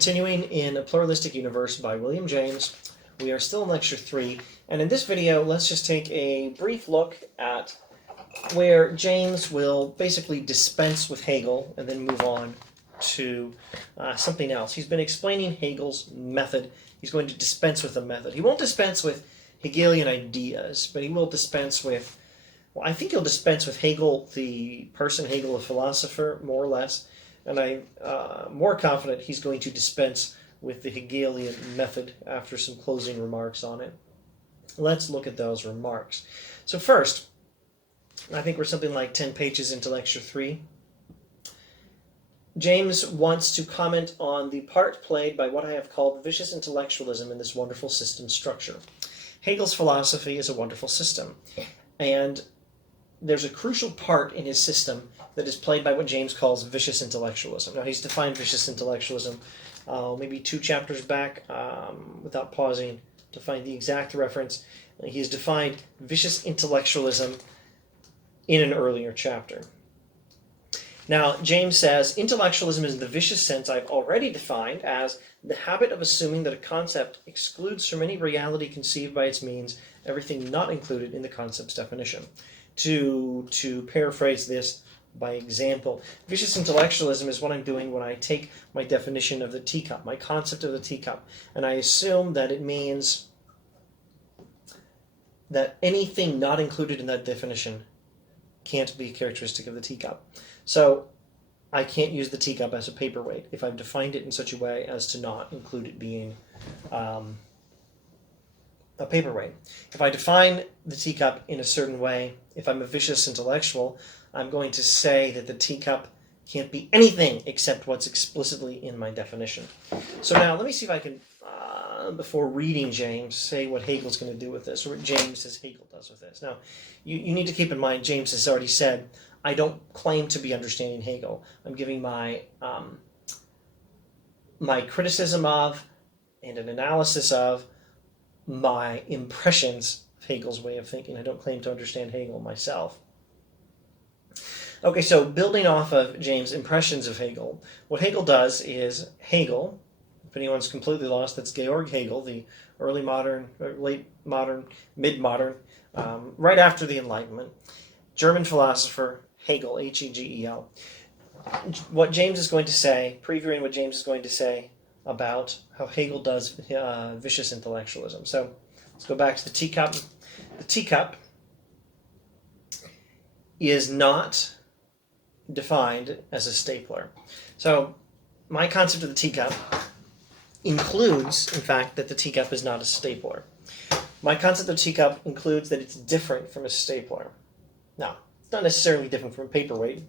Continuing in A Pluralistic Universe by William James. We are still in Lecture 3, and in this video, let's just take a brief look at where James will basically dispense with Hegel and then move on to something else. He's been explaining Hegel's method. He's going to dispense with the method. He won't dispense with Hegelian ideas, but he will dispense with, well, I think he'll dispense with Hegel, the person, Hegel, a philosopher, more or less. And I'm more confident he's going to dispense with the Hegelian method after some closing remarks on it. Let's look at those remarks. So first, I think we're something like 10 pages into Lecture 3. James wants to comment on the part played by what I have called vicious intellectualism in this wonderful system structure. Hegel's philosophy is a wonderful system, and there's a crucial part in his system that is played by what James calls vicious intellectualism. Now, he's defined vicious intellectualism maybe 2 chapters back, without pausing to find the exact reference. He has defined vicious intellectualism in an earlier chapter. Now, James says, intellectualism is in the vicious sense I've already defined as the habit of assuming that a concept excludes from any reality conceived by its means everything not included in the concept's definition. To paraphrase this by example, vicious intellectualism is what I'm doing when I take my definition of the teacup, my concept of the teacup, and I assume that it means that anything not included in that definition can't be characteristic of the teacup. So I can't use the teacup as a paperweight if I've defined it in such a way as to not include it being a paperweight. If I define the teacup in a certain way, if I'm a vicious intellectual, I'm going to say that the teacup can't be anything except what's explicitly in my definition. So now let me see if I can, before reading James, say what Hegel's going to do with this, or what James says Hegel does with this. Now, you need to keep in mind, James has already said, I don't claim to be understanding Hegel. I'm giving my my criticism of and an analysis of my impressions of Hegel's way of thinking. I don't claim to understand Hegel myself. Okay, so building off of James' impressions of Hegel, what Hegel does is Hegel, if anyone's completely lost, that's Georg Hegel, the early modern, or late modern, mid-modern, right after the Enlightenment, German philosopher, Hegel, H-E-G-E-L. What James is going to say, previewing what James is going to say about how Hegel does vicious intellectualism. So let's go back to the teacup. The teacup is not defined as a stapler. So my concept of the teacup includes, in fact, that the teacup is not a stapler. My concept of teacup includes that it's different from a stapler. Now, it's not necessarily different from a paperweight,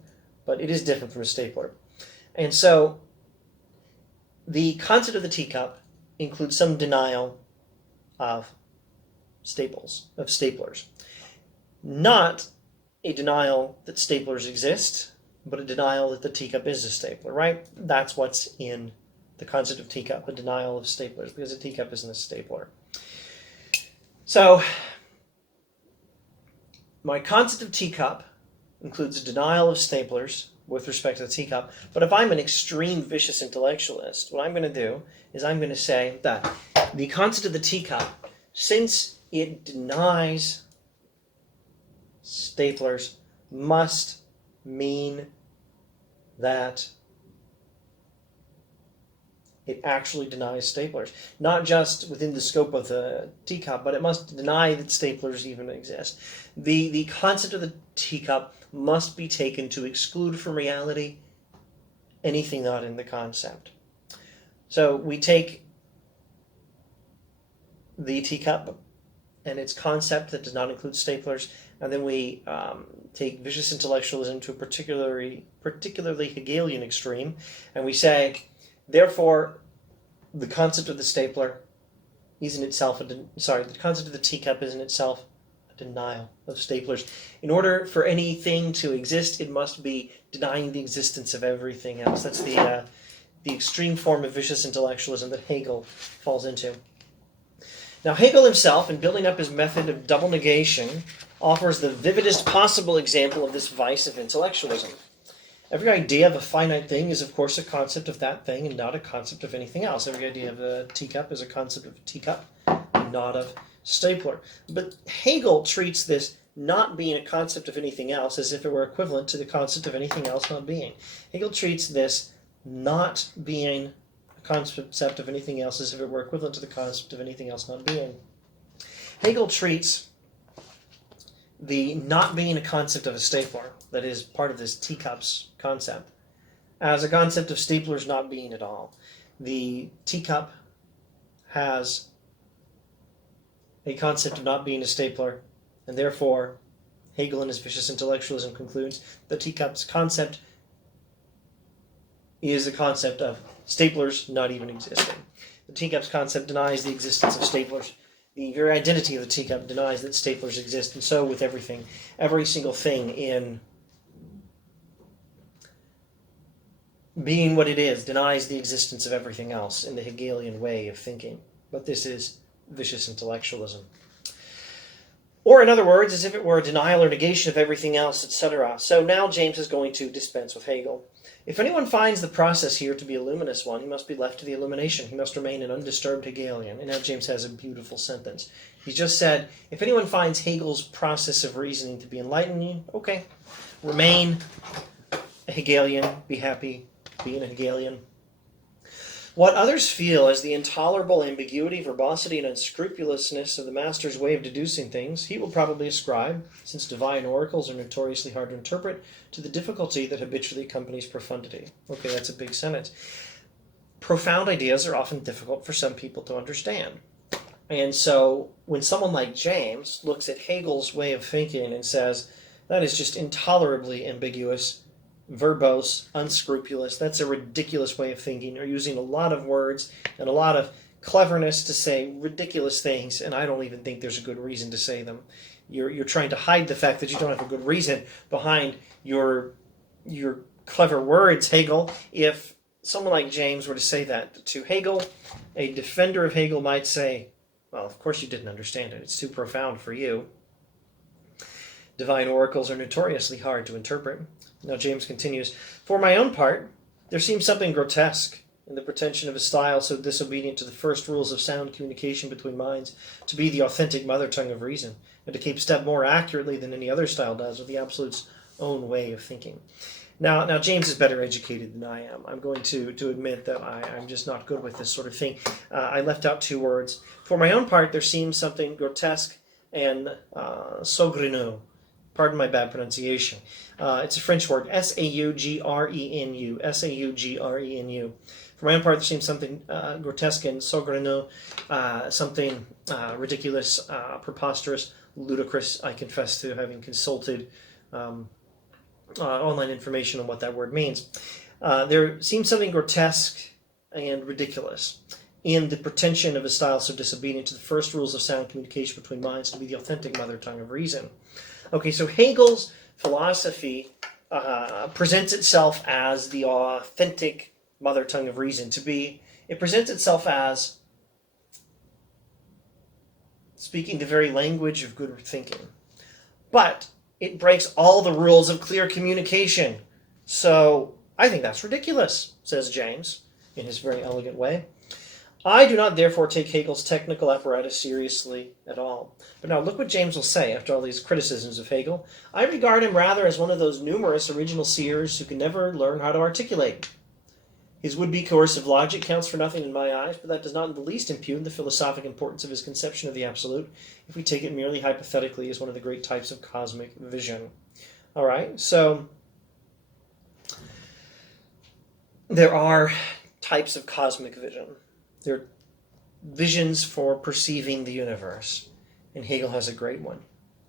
but it is different from a stapler. And so the concept of the teacup includes some denial of staplers. Not a denial that staplers exist, but a denial that the teacup is a stapler, right? That's what's in the concept of teacup, a denial of staplers, because a teacup isn't a stapler. So my concept of teacup includes a denial of staplers with respect to the teacup, but if I'm an extreme vicious intellectualist, what I'm going to do is I'm going to say that the concept of the teacup, since it denies staplers, must mean that it actually denies staplers. Not just within the scope of the teacup, but it must deny that staplers even exist. The concept of the teacup must be taken to exclude from reality anything not in the concept. So we take the teacup and its concept that does not include staplers, and then we take vicious intellectualism to a particularly Hegelian extreme, and we say, therefore, the concept of the stapler is in itself the concept of the teacup is in itself a denial of staplers. In order for anything to exist, it must be denying the existence of everything else. That's the extreme form of vicious intellectualism that Hegel falls into. Now, Hegel himself, in building up his method of double negation, offers the vividest possible example of this vice of intellectualism. Every idea of a finite thing is, of course, a concept of that thing and not a concept of anything else. Every idea of a teacup is a concept of a teacup and not of stapler. But Hegel treats this not being a concept of anything else as if it were equivalent to the concept of anything else not being. Hegel treats this not being a concept of anything else as if it were equivalent to the concept of anything else not being. Hegel treats the not being a concept of a stapler, that is part of this teacups concept, as a concept of staplers not being at all. The teacup has a concept of not being a stapler, and therefore Hegel in his vicious intellectualism concludes the teacup's concept is the concept of staplers not even existing. The teacup's concept denies the existence of staplers. The very identity of the teacup denies that staplers exist, and so with everything. Every single thing in being what it is denies the existence of everything else in the Hegelian way of thinking. But this is vicious intellectualism. Or in other words, as if it were a denial or negation of everything else, etc. So now James is going to dispense with Hegel. If anyone finds the process here to be a luminous one, he must be left to the illumination. He must remain an undisturbed Hegelian. And now James has a beautiful sentence. He just said, if anyone finds Hegel's process of reasoning to be enlightening, okay, remain a Hegelian, be happy being a Hegelian. What others feel as the intolerable ambiguity, verbosity, and unscrupulousness of the master's way of deducing things, he will probably ascribe, since divine oracles are notoriously hard to interpret, to the difficulty that habitually accompanies profundity. Okay, that's a big sentence. Profound ideas are often difficult for some people to understand. And so when someone like James looks at Hegel's way of thinking and says, that is just intolerably ambiguous, verbose, unscrupulous, that's a ridiculous way of thinking, or using a lot of words and a lot of cleverness to say ridiculous things, and I don't even think there's a good reason to say them. You're trying to hide the fact that you don't have a good reason behind your clever words, Hegel. If someone like James were to say that to Hegel, a defender of Hegel might say, well, of course you didn't understand it. It's too profound for you. Divine oracles are notoriously hard to interpret. Now James continues, for my own part, there seems something grotesque in the pretension of a style so disobedient to the first rules of sound communication between minds to be the authentic mother tongue of reason, and to keep step more accurately than any other style does with the Absolute's own way of thinking. Now James is better educated than I am. I'm going to admit that I'm just not good with this sort of thing. I left out two words. For my own part, there seems something grotesque and saugrenu. Pardon my bad pronunciation. It's a French word, S-A-U-G-R-E-N-U, S-A-U-G-R-E-N-U. For my own part, there seems something grotesque and saugrenu, something ridiculous, preposterous, ludicrous. I confess to having consulted online information on what that word means. There seems something grotesque and ridiculous in the pretension of a style so disobedient to the first rules of sound communication between minds to be the authentic mother tongue of reason. Okay, so Hegel's philosophy presents itself as the authentic mother tongue of reason. It presents itself as speaking the very language of good thinking. But it breaks all the rules of clear communication. So I think that's ridiculous, says James, in his very elegant way. I do not therefore take Hegel's technical apparatus seriously at all. But now look what James will say after all these criticisms of Hegel. I regard him rather as one of those numerous original seers who can never learn how to articulate. His would-be coercive logic counts for nothing in my eyes, but that does not in the least impugn the philosophic importance of his conception of the absolute, if we take it merely hypothetically as one of the great types of cosmic vision. All right, so there are types of cosmic vision. There are visions for perceiving the universe, and Hegel has a great one.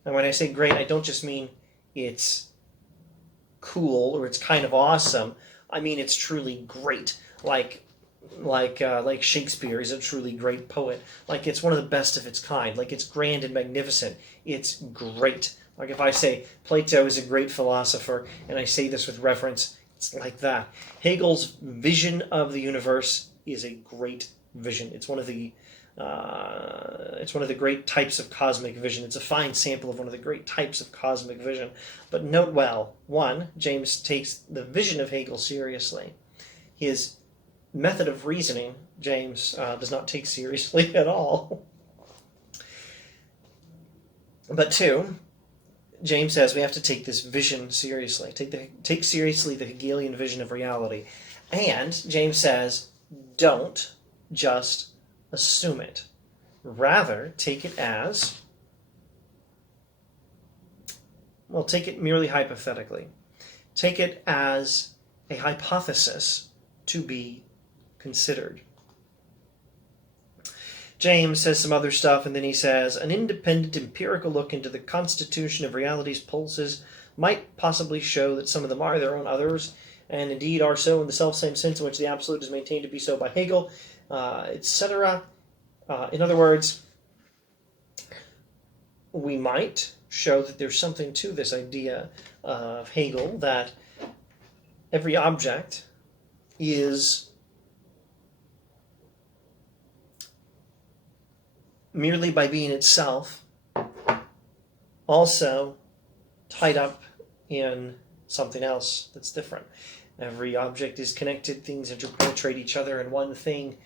And when I say great, I don't just mean it's cool or it's kind of awesome. I mean it's truly great, like Shakespeare is a truly great poet. Like it's one of the best of its kind. Like it's grand and magnificent. It's great. Like if I say Plato is a great philosopher, and I say this with reference, it's like that. Hegel's vision of the universe is a great vision. It's one of the It's one of the great types of cosmic vision. It's a fine sample of one of the great types of cosmic vision. But note well, one, James takes the vision of Hegel seriously. His method of reasoning, James does not take seriously at all. But two, James says we have to take this vision seriously. Take seriously the Hegelian vision of reality. And James says, don't just assume it. Rather, take it as, well, take it merely hypothetically. Take it as a hypothesis to be considered. James says some other stuff, and then he says, an independent empirical look into the constitution of reality's pulses might possibly show that some of them are their own others, and indeed are so in the self-same sense in which the absolute is maintained to be so by Hegel, etc. In other words, we might show that there's something to this idea of Hegel, that every object is merely by being itself also tied up in something else that's different. Every object is connected, things interpenetrate each other, and one thing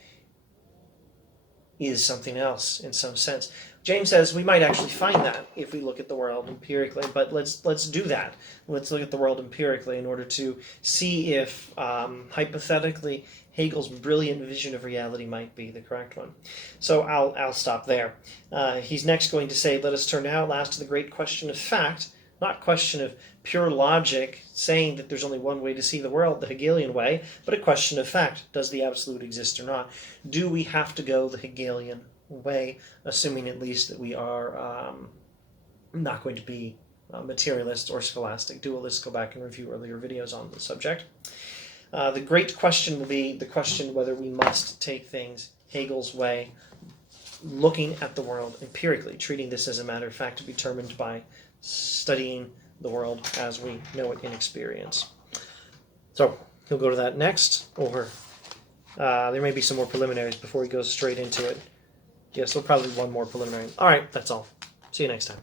is something else in some sense. James says we might actually find that if we look at the world empirically, but let's do that. Let's look at the world empirically in order to see if hypothetically Hegel's brilliant vision of reality might be the correct one. So I'll stop there. He's next going to say, let us turn now at last to the great question of fact, not question of pure logic saying that there's only one way to see the world, the Hegelian way, but a question of fact. Does the absolute exist or not? Do we have to go the Hegelian way, assuming at least that we are not going to be materialist or scholastic dualists? Go back and review earlier videos on the subject. The great question will be the question whether we must take things Hegel's way, looking at the world empirically, treating this as a matter of fact to be determined by studying the world as we know it in experience. So he'll go to that next, or there may be some more preliminaries before he goes straight into it. Yes, so probably one more preliminary. All right, that's all. See you next time.